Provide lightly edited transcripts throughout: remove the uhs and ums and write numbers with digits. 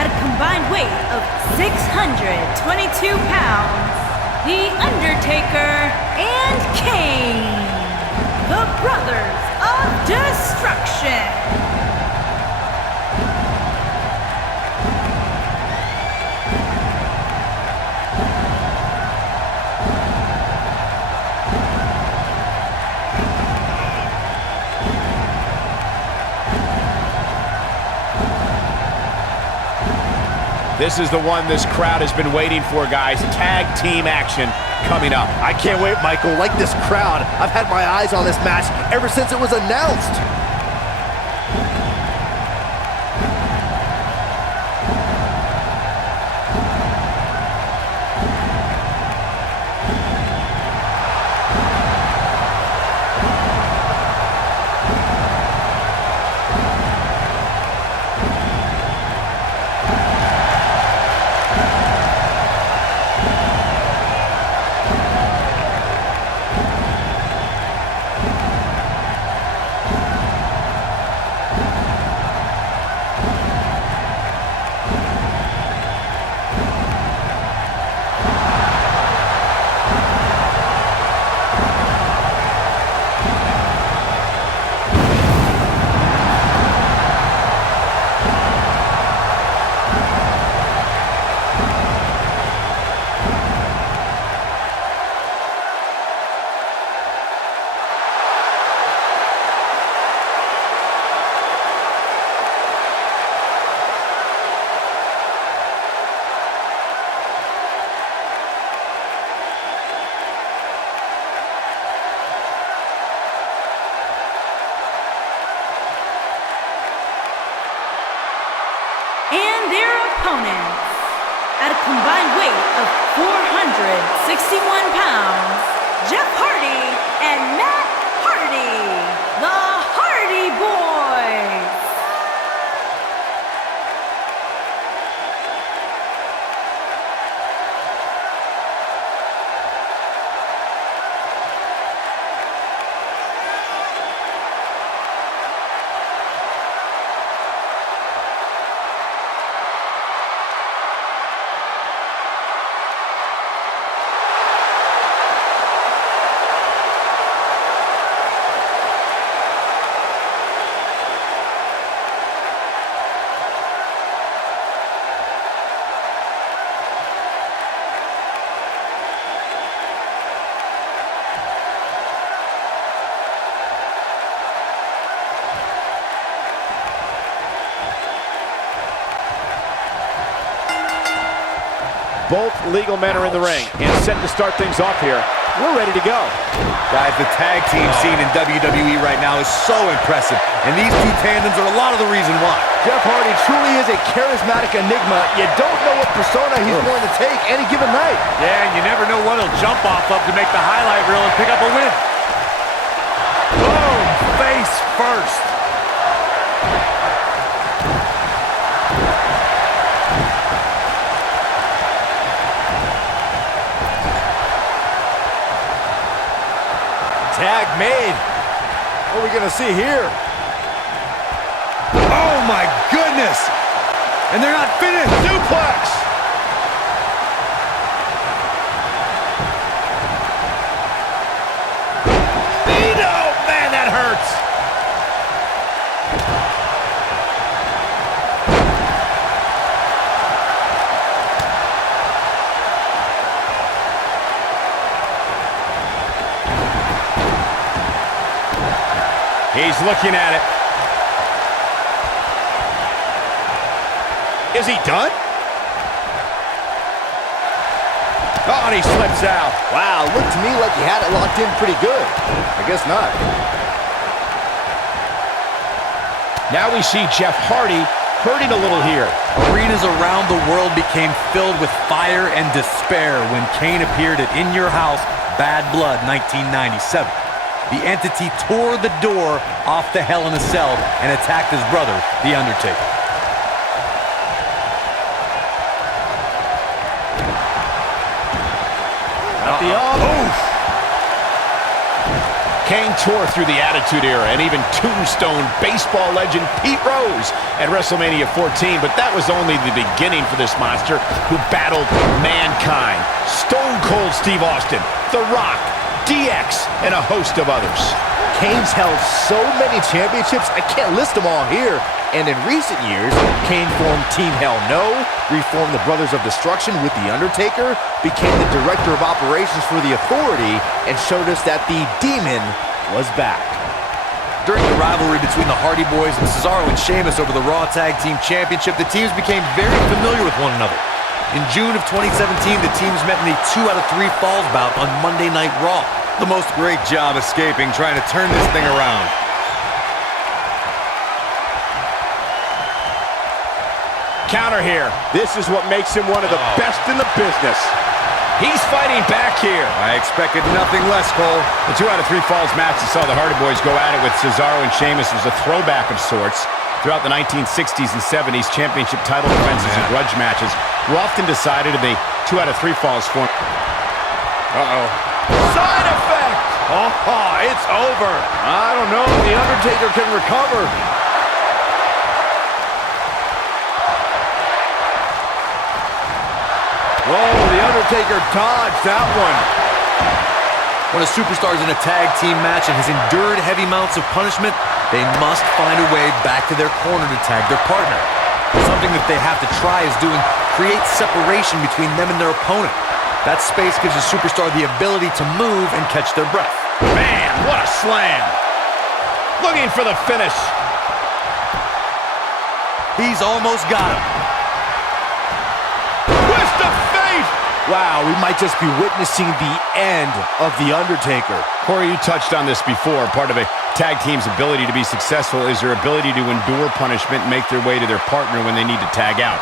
at a combined weight of 622 pounds, the Undertaker and Kane, the Brothers of Destruction. This is the one this crowd has been waiting for, guys. Tag team action coming up. I can't wait, Michael. Like this crowd, I've had my eyes on this match ever since it was announced. And their opponents, at a combined weight of 461 pounds, Jeff Hardy and Matt Hardy, the Hardy Boyz. Both legal men are in the ring and set to start things off here. We're ready to go. Guys, the tag team scene in WWE right now is so impressive, and these two tandems are a lot of the reason why. Jeff Hardy truly is a charismatic enigma. You don't know what persona he's going to take any given night. Yeah, and you never know what he'll jump off of to make the highlight reel and pick up a win. Boom! Face first. Tag made. What are we going to see here? Oh my goodness! And they're not finished. Suplex. Oh man, that hurts. He's looking at it. Is he done? Oh, and he slips out. Wow, looked to me like he had it locked in pretty good. I guess not. Now we see Jeff Hardy hurting a little here. Arenas around the world became filled with fire and despair when Kane appeared at In Your House, Bad Blood 1997. The entity tore the door off the Hell in a Cell and attacked his brother, The Undertaker. Kane tore through the Attitude Era and even tombstone baseball legend Pete Rose at WrestleMania 14, but that was only the beginning for this monster who battled Mankind, Stone Cold Steve Austin, The Rock, DX, and a host of others. Kane's held so many championships, I can't list them all here. And in recent years, Kane formed Team Hell No, reformed the Brothers of Destruction with The Undertaker, became the Director of Operations for The Authority, and showed us that the Demon was back. During the rivalry between the Hardy Boyz and Cesaro and Sheamus over the Raw Tag Team Championship, the teams became very familiar with one another. In June of 2017, the teams met in a 2 out of 3 falls bout on Monday Night Raw. The most great job escaping, trying to turn this thing around. Counter here. This is what makes him one of the best in the business. He's fighting back here. I expected nothing less, Cole. The 2 out of 3 falls match that saw the Hardy Boyz go at it with Cesaro and Sheamus was a throwback of sorts. Throughout the 1960s and 70s, championship title defenses and grudge matches were often decided in the 2 out of 3 falls form. Side effect! Oh, it's over. I don't know if The Undertaker can recover. Oh, The Undertaker dodged that one. When a superstar's in a tag team match and has endured heavy amounts of punishment, they must find a way back to their corner to tag their partner. Something that they have to try is doing create separation between them and their opponent. That space gives a superstar the ability to move and catch their breath. Man, what a slam! Looking for the finish. He's almost got him. Twist of fate! Wow, we might just be witnessing the end of The Undertaker. Corey, you touched on this before. Part of a tag team's ability to be successful is their ability to endure punishment and make their way to their partner when they need to tag out.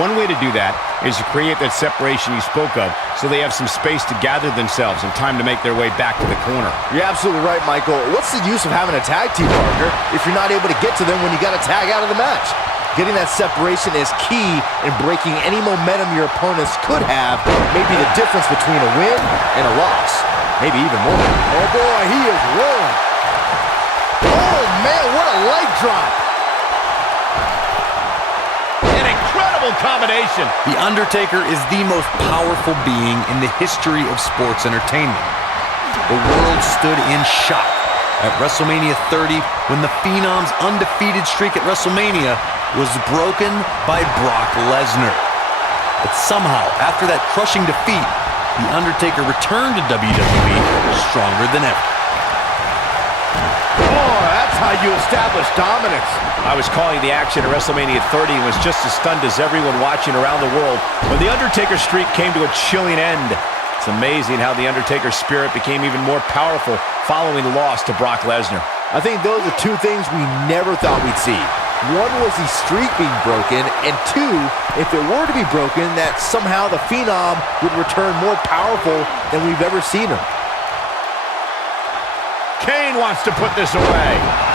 One way to do that is to create that separation you spoke of so they have some space to gather themselves and time to make their way back to the corner. You're absolutely right, Michael. What's the use of having a tag team partner if you're not able to get to them when you got to tag out of the match? Getting that separation is key in breaking any momentum your opponents could have, maybe the difference between a win and a loss. Maybe even more. Oh boy, he is rolling. Oh man, what a leg drop. An incredible combination. The Undertaker is the most powerful being in the history of sports entertainment. The world stood in shock at WrestleMania 30 when the Phenom's undefeated streak at WrestleMania was broken by Brock Lesnar. But somehow, after that crushing defeat, The Undertaker returned to WWE stronger than ever. Oh, that's how you establish dominance. I was calling the action at WrestleMania 30 and was just as stunned as everyone watching around the world when The Undertaker streak came to a chilling end. It's amazing how The Undertaker's spirit became even more powerful following the loss to Brock Lesnar. I think those are two things we never thought we'd see. One was the streak being broken, and two, if it were to be broken, that somehow the Phenom would return more powerful than we've ever seen him. Kane wants to put this away.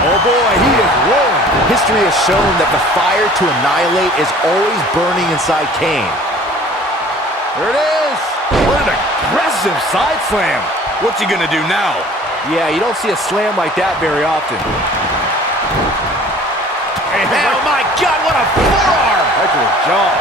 Oh boy, he is rolling. History has shown that the fire to annihilate is always burning inside Kane. There it is. What an aggressive side slam. What's he gonna do now? Yeah, you don't see a slam like that very often. Oh my God, what a forearm! Right to the jaw.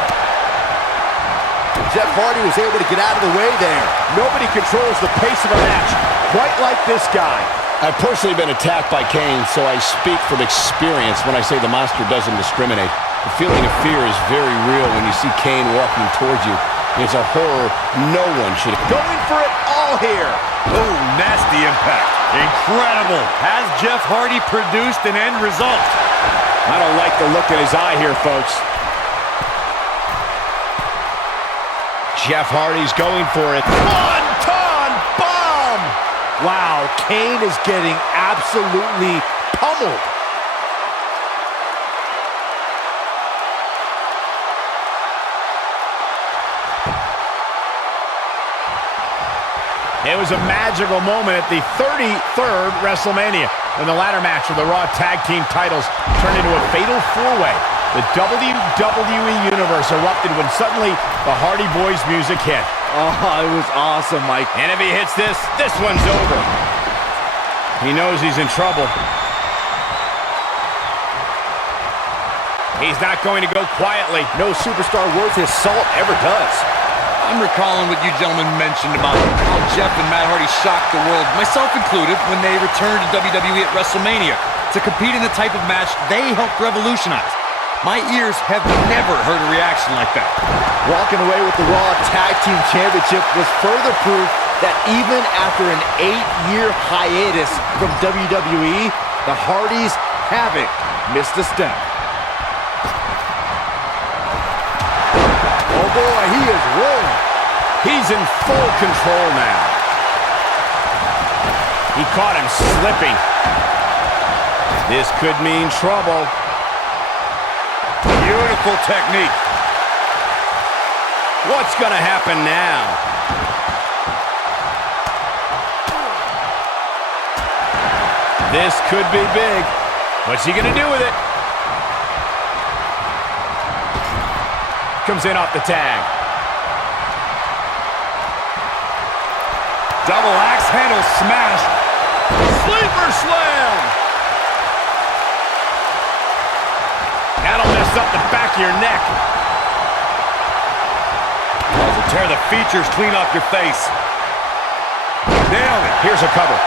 Jeff Hardy was able to get out of the way there. Nobody controls the pace of a match quite like this guy. I've personally been attacked by Kane, so I speak from experience when I say the monster doesn't discriminate. The feeling of fear is very real when you see Kane walking towards you. It's a horror no one should... Going for it all here. Oh, nasty impact. Incredible. Has Jeff Hardy produced an end result? I don't like the look in his eye here, folks. Jeff Hardy's going for it. One-ton bomb! Wow, Kane is getting absolutely pummeled. It was a magical moment at the 33rd WrestleMania when the ladder match for the Raw Tag Team titles turned into a fatal four-way. The WWE Universe erupted when suddenly the Hardy Boyz music hit. Oh, it was awesome, Mike. And if he hits this, this one's over. He knows he's in trouble. He's not going to go quietly. No superstar worth his salt ever does. I'm recalling what you gentlemen mentioned about how Jeff and Matt Hardy shocked the world, myself included, when they returned to WWE at WrestleMania to compete in the type of match they helped revolutionize. My ears have never heard a reaction like that. Walking away with the Raw Tag Team Championship was further proof that even after an 8-year hiatus from WWE, the Hardys haven't missed a step. Oh boy, he is rolling. He's in full control now. He caught him slipping. This could mean trouble. Beautiful technique. What's going to happen now? This could be big. What's he going to do with it? Comes in off the tag. Double axe handle smash. Sleeper slam! That'll mess up the back of your neck. Will tear the features clean off your face. Nailed it. Here's a cover.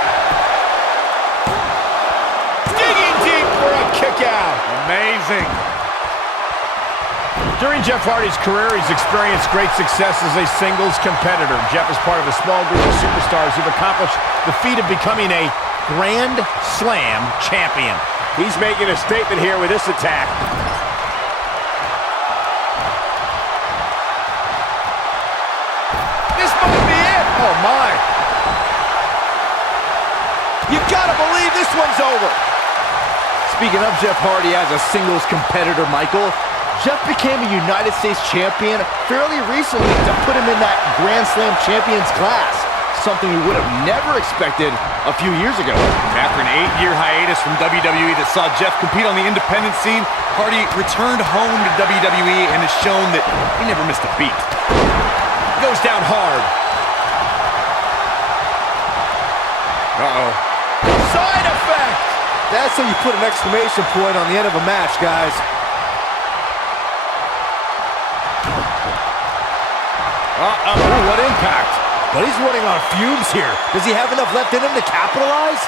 Digging deep for a kick out. Amazing. During Jeff Hardy's career, he's experienced great success as a singles competitor. Jeff is part of a small group of superstars who've accomplished the feat of becoming a Grand Slam champion. He's making a statement here with this attack. This might be it. Oh my. You gotta believe this one's over. Speaking of Jeff Hardy as a singles competitor, Michael, Jeff became a United States champion fairly recently to put him in that Grand Slam champions class, something we would have never expected a few years ago. After an 8-year hiatus from WWE that saw Jeff compete on the independent scene, Hardy returned home to WWE and has shown that he never missed a beat. Goes down hard. Uh-oh. Side effect! That's how you put an exclamation point on the end of a match, guys. Ooh, what impact. But he's running on fumes here. Does he have enough left in him to capitalize?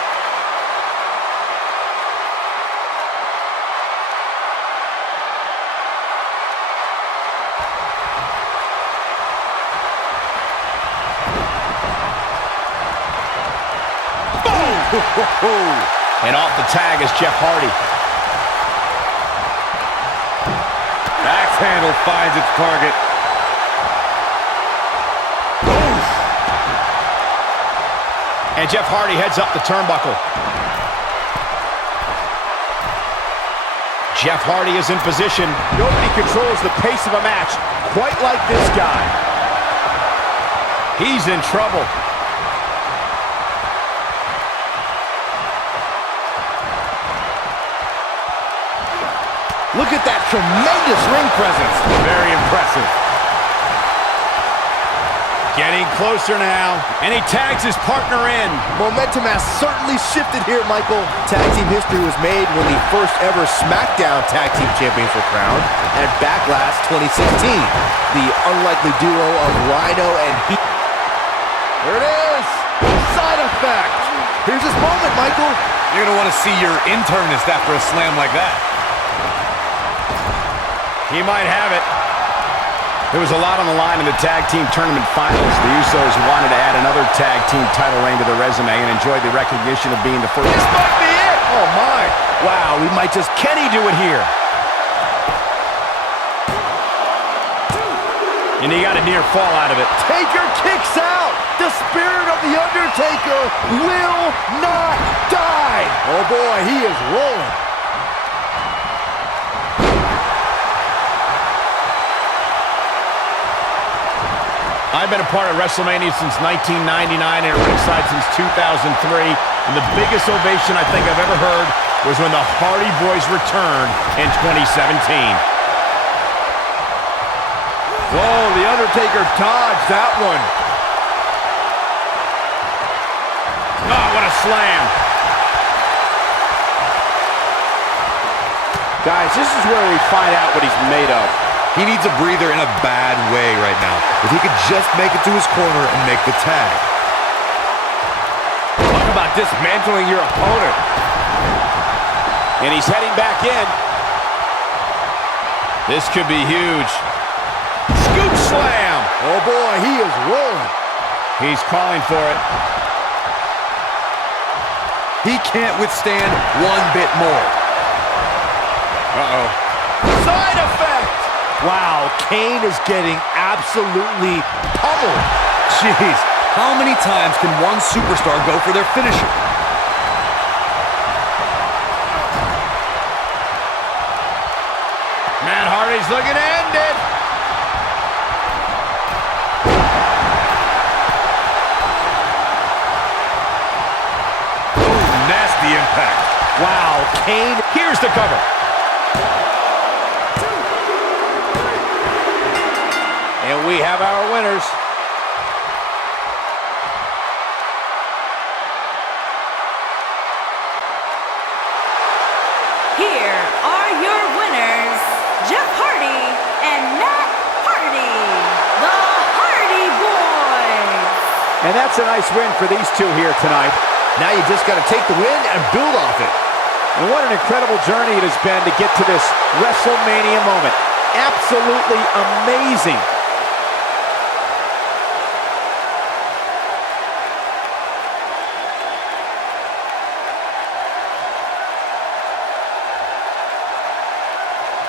Boom! And off the tag is Jeff Hardy. Axe handle finds its target. And Jeff Hardy heads up the turnbuckle. Jeff Hardy is in position. Nobody controls the pace of a match quite like this guy. He's in trouble. Look at that tremendous ring presence. Very impressive. Getting closer now, and he tags his partner in. Momentum has certainly shifted here, Michael. Tag team history was made when the first ever SmackDown Tag Team Champions were crowned at Backlash 2016. The unlikely duo of Rhino and Heat. There it is! Side effect! Here's his moment, Michael. You're going to want to see your internist after a slam like that. He might have it. There was a lot on the line in the tag team tournament finals. The Usos wanted to add another tag team title reign to their resume and enjoyed the recognition of being the first. This might be it! Oh my! Wow, we might just Kenny do it here. And he got a near fall out of it. Taker kicks out! The spirit of the Undertaker will not die! Oh boy, he is rolling. I've been a part of WrestleMania since 1999 and at ringside since 2003. And the biggest ovation I think I've ever heard was when the Hardy Boyz returned in 2017. Whoa, the Undertaker dodged that one. Oh, what a slam. Guys, this is where we find out what he's made of. He needs a breather in a bad way right now. If he could just make it to his corner and make the tag. Talk about dismantling your opponent. And he's heading back in. This could be huge. Scoop slam. Oh boy, he is rolling. He's calling for it. He can't withstand one bit more. Uh-oh. Side effect. Wow, Kane is getting absolutely pummeled. Jeez, how many times can one superstar go for their finisher? Matt Hardy's looking to end it. Ooh, nasty impact. Wow, Kane. Here's the cover. And we have our winners. Here are your winners, Jeff Hardy and Matt Hardy, the Hardy Boyz. And that's a nice win for these two here tonight. Now you just got to take the win and build off it. And what an incredible journey it has been to get to this WrestleMania moment. Absolutely amazing.